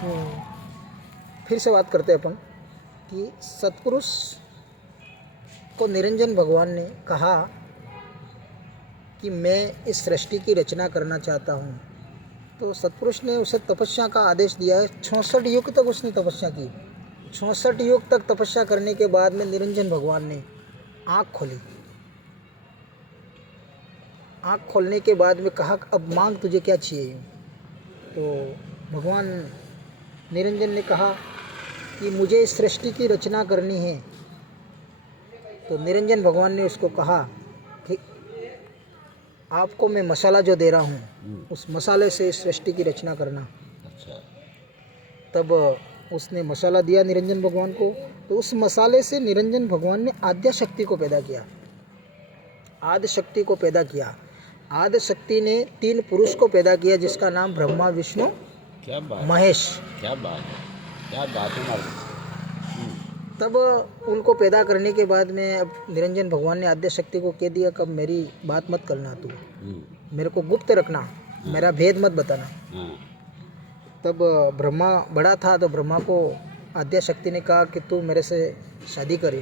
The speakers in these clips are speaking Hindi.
फिर से बात करते हैं अपन कि सतपुरुष को निरंजन भगवान ने कहा कि मैं इस सृष्टि की रचना करना चाहता हूँ। तो सतपुरुष ने उसे तपस्या का आदेश दिया है। 66 युग तक उसने तपस्या की। 66 युग तक तपस्या करने के बाद में निरंजन भगवान ने आँख खोली। आँख खोलने के बाद में कहा अब मांग तुझे क्या चाहिए। तो भगवान निरंजन ने कहा कि मुझे इस सृष्टि की रचना करनी है। तो निरंजन भगवान ने उसको कहा कि आपको मैं मसाला जो दे रहा हूँ उस मसाले से इस सृष्टि की रचना करना। अच्छा। तब उसने मसाला दिया निरंजन भगवान को। तो उस मसाले से निरंजन भगवान ने आद्य शक्ति को पैदा किया। आद्य शक्ति को पैदा किया। आद्य शक्ति ने 3 पुरुष को पैदा किया जिसका नाम ब्रह्मा विष्णु क्या बात, महेश। क्या बात है, क्या बात है मालूम। तब उनको पैदा करने के बाद में अब निरंजन भगवान ने आद्य शक्ति को कह दिया कब मेरी बात मत करना, तू मेरे को गुप्त रखना, मेरा भेद मत बताना। तब ब्रह्मा बड़ा था तो ब्रह्मा को आद्य शक्ति ने कहा कि तू मेरे से शादी करी।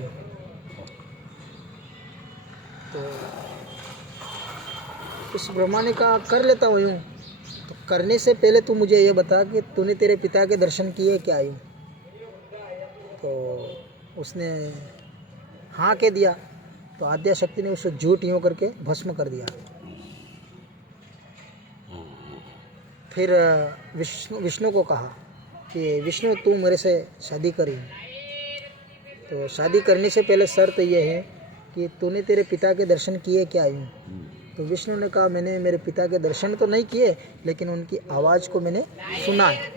तो उस ब्रह्मा ने कहा कर लेता हूँ यूँ। तो करने से पहले तू मुझे ये बता कि तूने तेरे पिता के दर्शन किए क्या यूँ। तो उसने हाँ कह दिया। तो आद्या शक्ति ने उसे झूठ यूँ करके भस्म कर दिया। फिर विष्णु को कहा कि विष्णु तू मेरे से शादी करी। तो शादी करने से पहले शर्त यह है कि तूने तेरे पिता के दर्शन किए क्या यूँ। तो विष्णु ने कहा मैंने मेरे पिता के दर्शन तो नहीं किए लेकिन उनकी आवाज़ को मैंने सुना है।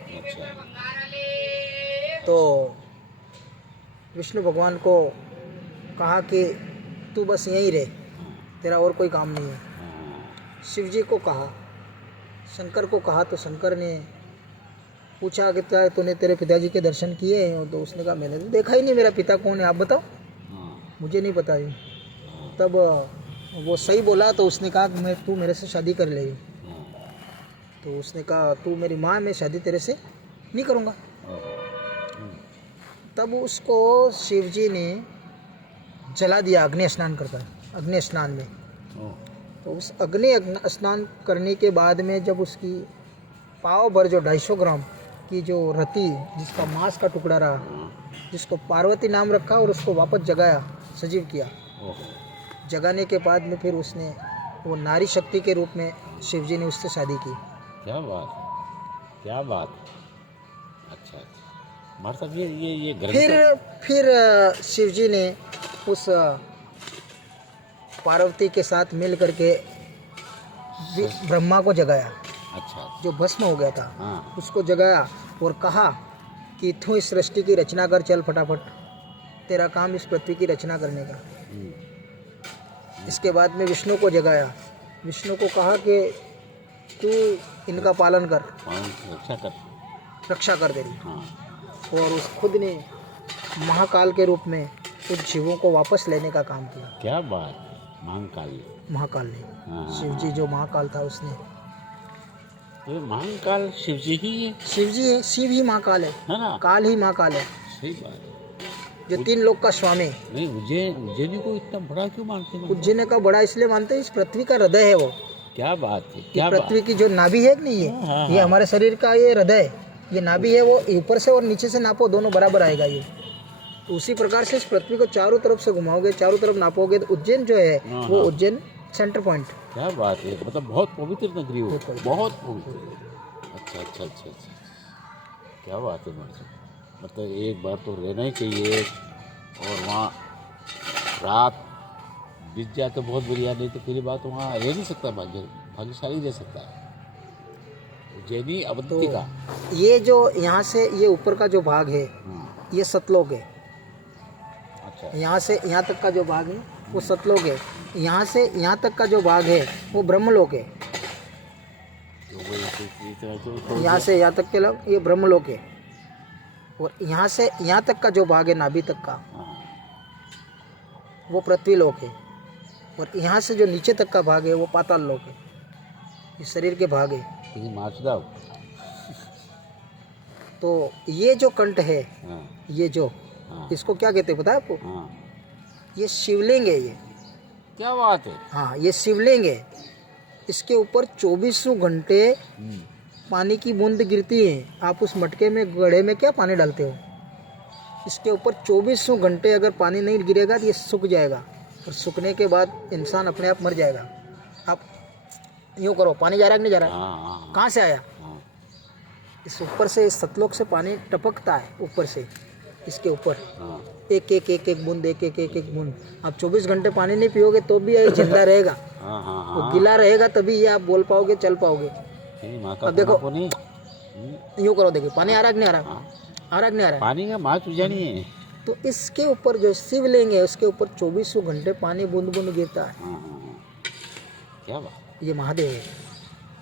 तो विष्णु भगवान को कहा कि तू बस यहीं रह, तेरा और कोई काम नहीं है। शिव जी को कहा, शंकर को कहा। तो शंकर ने पूछा कि क्या तूने तेरे पिताजी के दर्शन किए हैं। तो उसने कहा मैंने तो देखा ही नहीं, मेरा पिता कौन है आप बताओ, मुझे नहीं पता है। तब वो सही बोला तो उसने कहा कि तू मेरे से शादी कर ले। तो उसने कहा तू मेरी माँ, मैं शादी तेरे से नहीं करूँगा। तब उसको शिव जी ने जला दिया अग्नि स्नान करकर, अग्नि स्नान में। तो उस अग्नि स्नान करने के बाद में जब उसकी पाव भर जो 250 ग्राम की जो रति जिसका मांस का टुकड़ा रहा, जिसको पार्वती नाम रखा और उसको वापस जगाया, सजीव किया। जगाने के बाद में फिर उसने वो नारी शक्ति के रूप में शिव जी ने उससे शादी की। क्या बात, क्या बात। अच्छा अच्छा, मतलब ये फिर शिव जी ने उस पार्वती के साथ मिल करके ब्रह्मा को जगाया। अच्छा। जो भस्म हो गया था हाँ। उसको जगाया और कहा कि तू इस सृष्टि की रचना कर, चल फटाफट, तेरा काम इस पृथ्वी की रचना करने का। इसके बाद में विष्णु को जगाया। विष्णु को कहा कि तू इनका पालन कर, रक्षा कर तेरी। और उस खुद ने महाकाल के रूप में उस जीवों को वापस लेने का काम किया। क्या बात, महाकाल ने शिव जी जो महाकाल था उसने। ये महाकाल शिव जी ही है। शिव जी है, शिव ही महाकाल है ना, काल ही महाकाल है। सही बात। जो 3 लोक का स्वामी। नहीं, उज्जैन को इतना बड़ा क्यों मानते हैं? उज्जैन का बड़ा इसलिए मानते हैं, इस पृथ्वी का हृदय है वो। क्या बात है, क्या पृथ्वी की जो नाभि है कि नहीं है, ये हमारे शरीर का ये हृदय, ये नाभि है, वो ऊपर से और नीचे से नापो दोनों बराबर आएगा ये। तो उसी प्रकार से इस पृथ्वी को चारों तरफ से घुमाओगे, चारों तरफ नापोगे तो उज्जैन जो है वो उज्जैन सेंटर पॉइंट। क्या बात है, मतलब बहुत पवित्र नगरी हो, बहुत पवित्र। अच्छा अच्छा अच्छा अच्छा, क्या बात है। मतलब एक बार तो रहना ही चाहिए। और वहाँ रात बीत जाए तो बहुत बढ़िया, नहीं तो पहली बात वहाँ रह नहीं सकता, भाग्यशाली रह सकता है उज्जैनी अवंती का। ये जो यहाँ से ये ऊपर का जो भाग है ये सतलोक है। अच्छा। यहाँ से यहाँ तक का जो भाग है वो सतलोक है। यहाँ से यहाँ तक का जो भाग है वो ब्रह्मलोक है। यहाँ से यहाँ तक के लोग ये ब्रह्मलोक है। और यहाँ से यहाँ तक का जो भाग है नाभि तक का वो पृथ्वी लोक है। और यहाँ से जो नीचे तक का भाग है वो पाताल लोक है। ये शरीर के भाग है। मार्च दाव तो ये जो कंठ है, हाँ ये जो, हाँ इसको क्या कहते हैं पता है आपको? हाँ, ये शिवलिंग है ये। क्या बात है। हाँ, ये शिवलिंग है। इसके ऊपर 24 घंटे पानी की बूंद गिरती है। आप उस मटके में, गड्ढे में क्या पानी डालते हो, इसके ऊपर 24 घंटे अगर पानी नहीं गिरेगा तो ये सूख जाएगा, और सूखने के बाद इंसान अपने आप मर जाएगा। आप यूँ करो, पानी जा रहा है कि नहीं जा रहा है? हाँ हाँ कहाँ से आया? हाँ, इस ऊपर से, इस सतलोक से पानी टपकता है ऊपर से, इसके ऊपर हाँ एक एक एक एक बूंद, एक एक एक एक बूंद। आप 24 घंटे पानी नहीं पियोगे तो भी ये जिंदा रहेगा। हाँ हाँ वो हाँ, गीला रहेगा तभी ये आप बोल पाओगे, चल पाओगे। तेरी माँ का अब देखो, पुना पुनी। यूँ करो, देखिए पानी आ रहा है कि नहीं आ रहा? हाँ, आ रहा है कि नहीं आ रहा है? पानी का माँ चुजानी है। तो इसके ऊपर जो शिवलिंग है उसके ऊपर 24 घंटे पानी बूंद बूंद गिरता है। हाँ हाँ हाँ, क्या बात। ये महादेव है।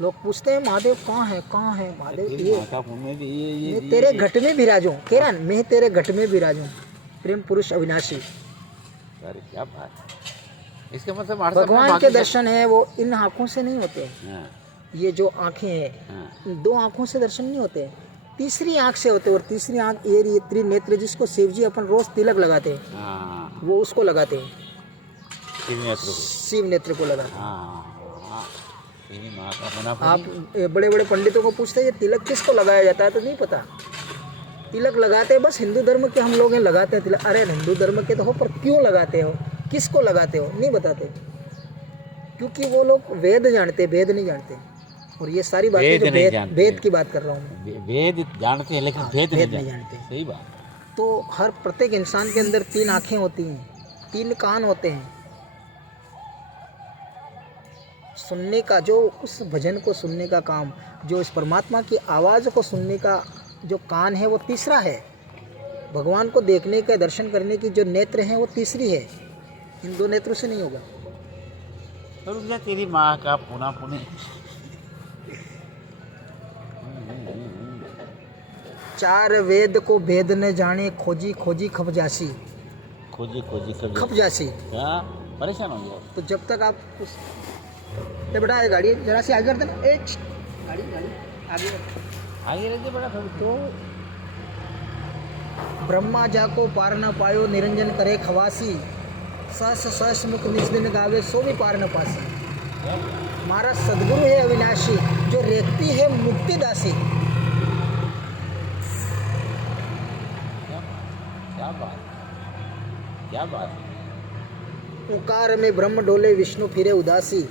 लोग पूछते हैं महादेव कहाँ है, कहाँ है महादेव? तेरी ये माँ का पुण्य भी ये मैं तेरे घट में विराजूं, कह रहा, मैं तेरे घट में विराजूं, प्रेम पुरुष अविनाशी। अरे क्या बात है। इसका मतलब हमारे सामने भगवान बाकी के सब- दर्शन है वो इन आँखों से नहीं होते। हाँ ये जो आँखें हैं, हाँ, 2 आँखों से दर्शन नहीं होते, तीसरी आँख से होते हैं। और तीसरी आँख ये त्रिनेत्र, जिसको शिव जी अपन रोज तिलक लगाते हैं, हाँ, वो उसको लगाते हैं, तेरी नेत्र को। शिव नेत्र को लगाते हैं। हाँ हाँ, तेरी माँ का पुना आप पुनी। बड़े बड़े पंडितों को पूछते हैं ये तिलक किसको लगाया जाता है, तो नहीं पता। तिलक लगाते हैं बस हिंदू धर्म के हम लोग हैं, लगाते हैं तिलक। अरे हिंदू धर्म के तो हो, पर क्यों लगाते हो, किसको लगाते हो, नहीं बताते। क्योंकि वो लोग वेद जानते, वेद नहीं जानते। और ये सारी बातें वेद जो नहीं वेद जानते। वेद की बात कर रहा हूँ मैं। वेद जानते हैं लेकिन हाँ, भेद भेद नहीं नहीं जानते। जानते। सही बात। तो हर प्रत्येक इंसान के अंदर 3 आँखें होती हैं, 3 कान होते हैं। सुनने का, जो उस भजन को सुनने का काम, जो इस परमात्मा की आवाज़ को सुनने का जो कान है वो तीसरा है। भगवान को देखने का, दर्शन करने की जो नेत्र हैं वो तीसरी है। इन 2 नेत्रों से नहीं होगा। तो रुक जा, तेरी माँ का पुना पुनी। 4 वेद को भेद न जाने, खोजी खोजी खपजासी। खोजी खोजी कर खपजासी। क्या परेशान हो गया। तो जब तक आप उस, ये बेटा ये गाड़ी जरा सी आगे कर देना, गाड़ी गाड़ी आगे रख। आगे रखिए बड़ा थोड़ी। तो ब्रह्मा जा को पार न पायो, निरंजन करे खवासी। सहस सहस मुख निज दिन गावे, सो भी पार न पासी। हमारा सदगुरु है अविनाशी, जो रेखती है मुक्तिदासी। क्या बात, क्या बात है। ओकार में ब्रह्म डोले, विष्णु फिरे उदासी।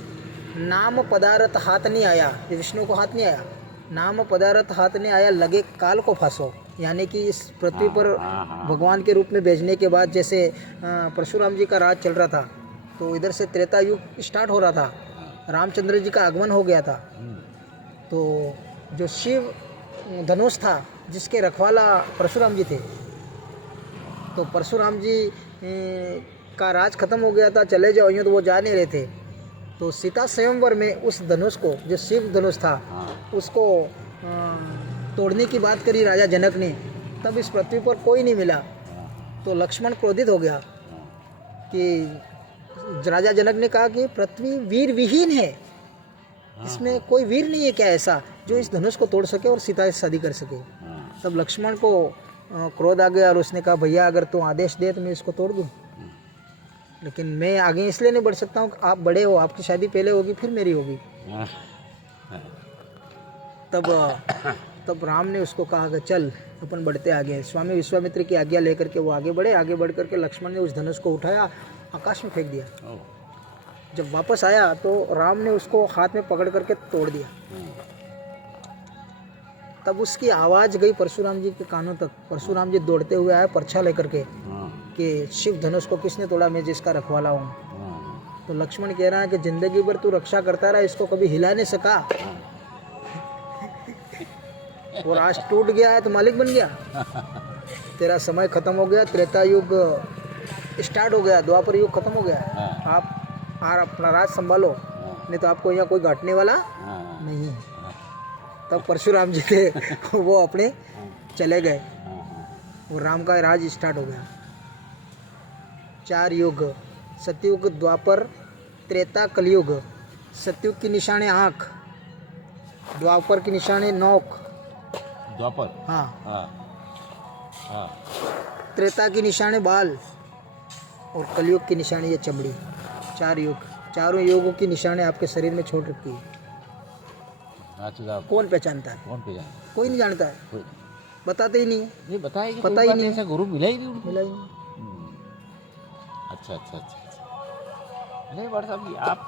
नाम पदारथ हाथ नहीं आया, ये विष्णु को हाथ नहीं आया। नाम पदारथ हाथ नहीं आया, लगे काल को फांसो। यानी कि इस पृथ्वी पर भगवान के रूप में भेजने के बाद, जैसे परशुराम जी का राज चल रहा था, तो इधर से त्रेता युग स्टार्ट हो रहा था, रामचंद्र जी का आगमन हो गया था। तो जो शिव धनुष था, जिसके रखवाला परशुराम जी थे, तो परशुराम जी का राज खत्म हो गया था, चले जाओ यूँ, तो वो जा नहीं रहे थे। तो सीता स्वयंवर में उस धनुष को, जो शिव धनुष था, उसको तोड़ने की बात करी राजा जनक ने। तब इस पृथ्वी पर कोई नहीं मिला, तो लक्ष्मण क्रोधित हो गया कि राजा जनक ने कहा कि पृथ्वी वीर विहीन है, इसमें कोई वीर नहीं है क्या ऐसा जो इस धनुष को तोड़ सके और सीता से शादी कर सके। तब लक्ष्मण को क्रोध आ गया और उसने कहा भैया अगर तू आदेश दे तो मैं इसको तोड़ दूँ, लेकिन मैं आगे इसलिए नहीं बढ़ सकता हूँ, आप बड़े हो, आपकी शादी पहले होगी फिर मेरी होगी। तब राम ने उसको कहा कि चल अपन बढ़ते आगे। स्वामी विश्वामित्र की आज्ञा लेकर के वो आगे बढ़े। आगे बढ़ करके लक्ष्मण ने उस धनुष को उठाया, आकाश में फेंक दिया। जब वापस आया तो राम ने उसको हाथ में पकड़ करके तोड़ दिया। तब उसकी आवाज़ गई परशुराम जी के कानों तक। परशुराम जी दौड़ते हुए आए पर्छा लेकर के कि शिव धनुष को किसने तोड़ा, मैं जिसका रखवाला हूँ। तो लक्ष्मण कह रहा है कि जिंदगी भर तू रक्षा करता रहा, इसको कभी हिला नहीं सका, और आज टूट गया है तो मालिक बन गया। तेरा समय खत्म हो गया, त्रेता युग स्टार्ट हो गया, द्वापर युग खत्म हो गया। आप अपना राज संभालो, नहीं तो आपको यहाँ कोई घाटने वाला नहीं है। तब परशुराम जी थे वो अपने चले गए और राम का राज स्टार्ट हो गया। 4 युग, सतयुग, द्वापर, त्रेता, कलयुग। सतयुग की निशाने आँख, द्वापर की निशाने नोक, द्वापर। हाँ। हाँ हाँ। त्रेता की निशानी बाल और कलयुग की निशानी ये चमड़ी। 4 युग, चारों युगों की निशानी आपके शरीर में छोड़ रखी है। नाचो साहब, कौन पहचानता है? कौन पे जाना? कोई नहीं जानता है, कोई बताते ही नहीं है, नहीं बताएगी, पता कोई ही बात नहीं। ऐसा गुरु मिला ही नहीं उनको। मिला ही नहीं। अच्छा अच्छा अच्छा अच्छा। नहीं बड़ा साहब जी, आप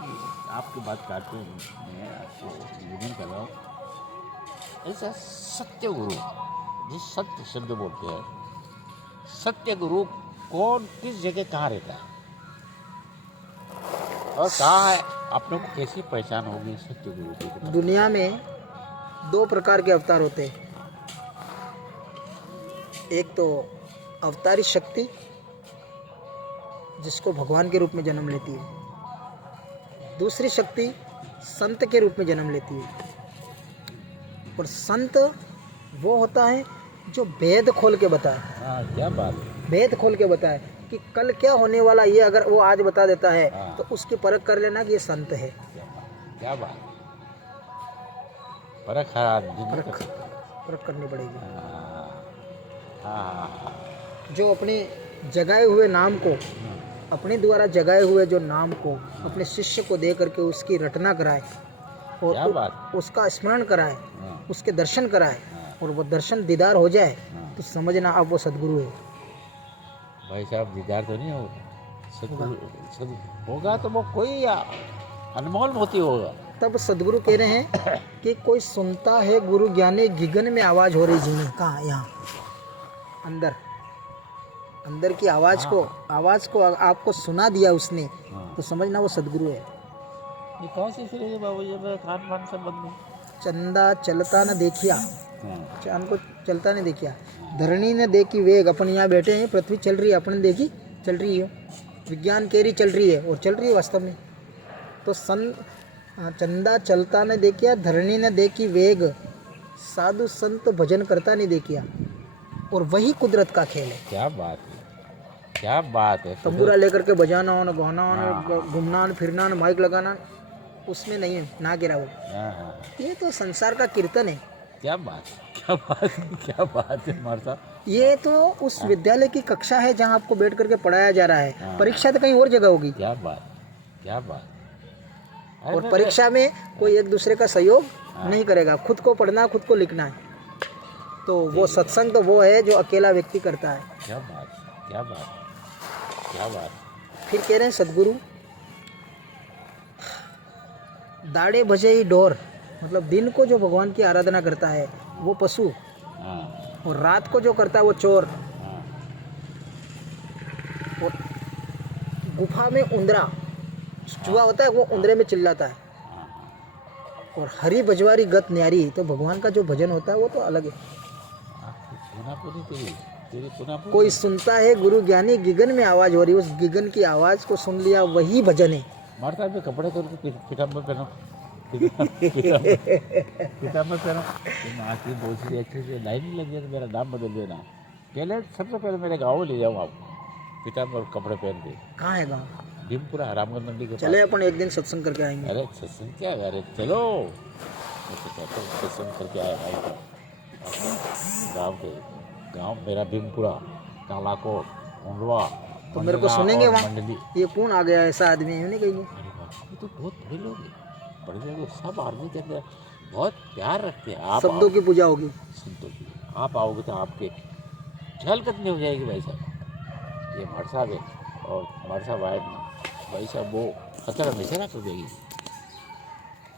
आपकी बात काटते मैं आपको निवेदन कर रहा हूँ, ऐसा सत्य गुरु, जिस सत्य शब्द बोलते हैं, सत्य गुरु कौन किस जगह कहाँ रहता है और कहाँ है, आप लोग को कैसी पहचान होगी सत्य गुरु की? दुनिया में 2 प्रकार के अवतार होते हैं। एक तो अवतारी शक्ति जिसको भगवान के रूप में जन्म लेती है, दूसरी शक्ति संत के रूप में जन्म लेती है। और संत वो होता है जो भेद खोल के बताए। हाँ क्या बात है। भेद खोल के बताए कि कल क्या होने वाला, ये अगर वो आज बता देता है हाँ। तो उसकी परख कर लेना कि ये संत है। क्या बात, परख है आदमी नहीं कर परख सकता। परख करनी पड़ेगी। हाँ। जो अपने जगाए हुए नाम को, अपने द्वारा जगाए हुए जो नाम को अपने शिष्य को दे करके उसकी रटना कराए क्या और बात। उसका स्मरण कराए, हाँ। उसके दर्शन कराए हाँ। और वो दर्शन दीदार हो जाए हाँ। तो समझना अब वो सदगुरु है। भाई साहब दीदार तो नहीं होगा, सद होगा तो वो कोई अनमोल मोती होगा। तब सदगुरु कह रहे हैं कि कोई सुनता है गुरु ज्ञानी, गगन में आवाज हो रही जीनी। कहाँ? यहाँ अंदर, अंदर की आवाज को आपको सुना दिया उसने, तो समझना वो सदगुरु है। ये कौन सी सीरीज है बाबू जी? मेरा खान पान सब बंद है। चंदा चलता न देखिया, हाँ। चांद को चलता नहीं देखिया, धरणी ने देखी वेग। अपन यहाँ बैठे हैं, पृथ्वी चल रही है, अपन ने देखी चल रही है, विज्ञान कह रही चल रही है और चल रही है वास्तव में। तो चंदा चलता न देखिया, धरणी ने देखी वेग, साधु संत भजन करता नहीं देखिया। और वही कुदरत का खेल है। क्या बात है, क्या बात है। तंबूरा लेकर के बजाना हो, गाना हो, घूमना फिरना, माइक लगाना, उसमें नहीं है ना गिरा वो। हाँ। ये तो संसार का कीर्तन है। क्या बात, क्या बात, क्या बात है हमारे साथ। ये तो उस विद्यालय की कक्षा है जहाँ आपको बैठ करके पढ़ाया जा रहा है। परीक्षा तो कहीं और जगह होगी। क्या बात, क्या बात। और परीक्षा में कोई एक दूसरे का सहयोग नहीं करेगा, खुद को पढ़ना, खुद को लिखना है। तो वो सत्संग तो वो है जो अकेला व्यक्ति करता है। क्या बात, क्या बात, क्या बात। फिर कह रहे हैं सदगुरु दाड़े भजे ही डोर, मतलब दिन को जो भगवान की आराधना करता है वो पशु, हाँ। और रात को जो करता है वो चोर। हाँ। और गुफा में उंदरा, चूहा होता है वो उंदरे में चिल्लाता है। और हरी बजवारी गत न्यारी, तो भगवान का जो भजन होता है वो तो अलग है। कोई सुनता है गुरु ज्ञानी, गगन में आवाज हो रही, उस गगन की आवाज को सुन लिया, वही भजन है। मारता है कपड़े तो पिताम्बर पहनो, पिताम्बर पहनो। माँ की बहुत सी अच्छी से लाइन नहीं लग जाए तो मेरा नाम बदल देना। पहले सबसे पहले मेरे गाँव ले जाऊँ आप, पिताम्बर कपड़े पहन के। कहाँ है गाँव? भीमपुरा रामगढ़ मंडी के चले अपन एक दिन सत्संग करके आएंगे। अरे सत्संग क्या, अरे चलो सत्संग करके आए भाई। गांव मेरा भीमपुरा, कालाकोट, उंडवा, तो मेरे को सुनेंगे वहाँ? मंडली। ये कौन आ गया ऐसा आदमी है? नहीं कहेंगे ये तो बहुत बड़े लोग हैं, बड़े लोग सब आर्मी के अंदर बहुत प्यार रखते हैं। आप शब्दों की पूजा होगी। संतों की आप आओगे तो आपके झलकत नहीं हो जाएगी भाई साहब। ये हमारे साहब है और हमारे साहब आए भाई साहब, वो खतरा में चला कर देगी।